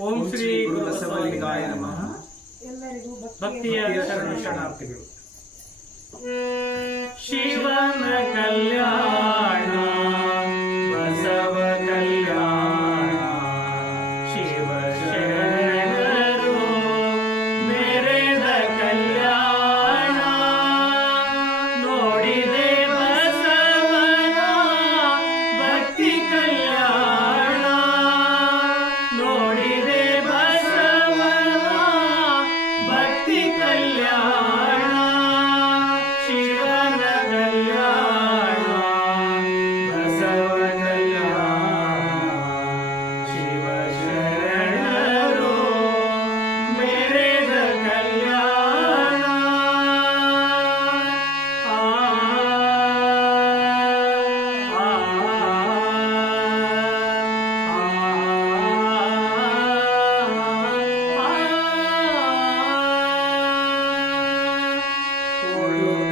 ಓಂ ಶ್ರೀ ಗುರು ಬಸವಲಿಂಗಾಯ ನಮಃ. ಭಕ್ತಿಯ ಶರಣಾರ್ಥಿಗಳು. ಶಿವನ ಕಲ್ಯಾಣ. Lord.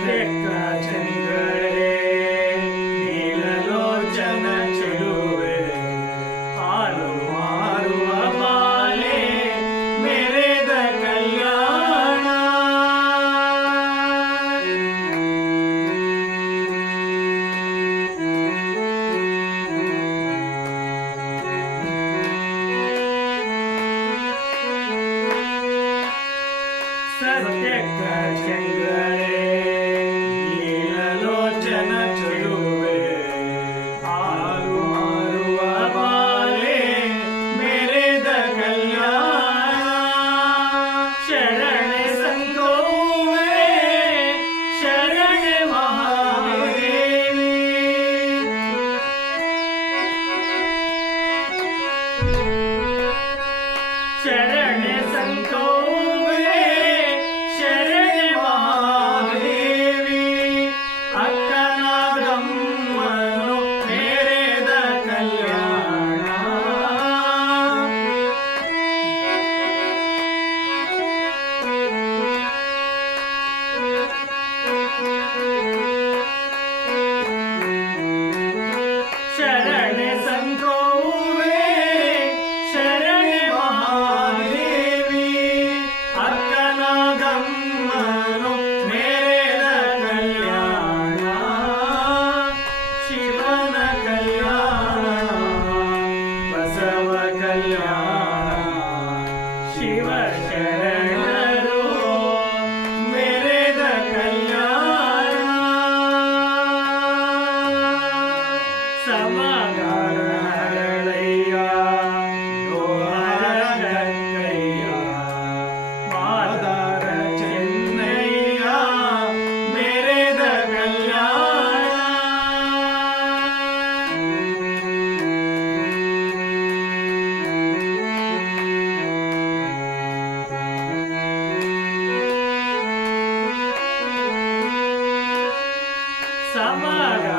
Checa! Check. Amara.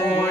Amen.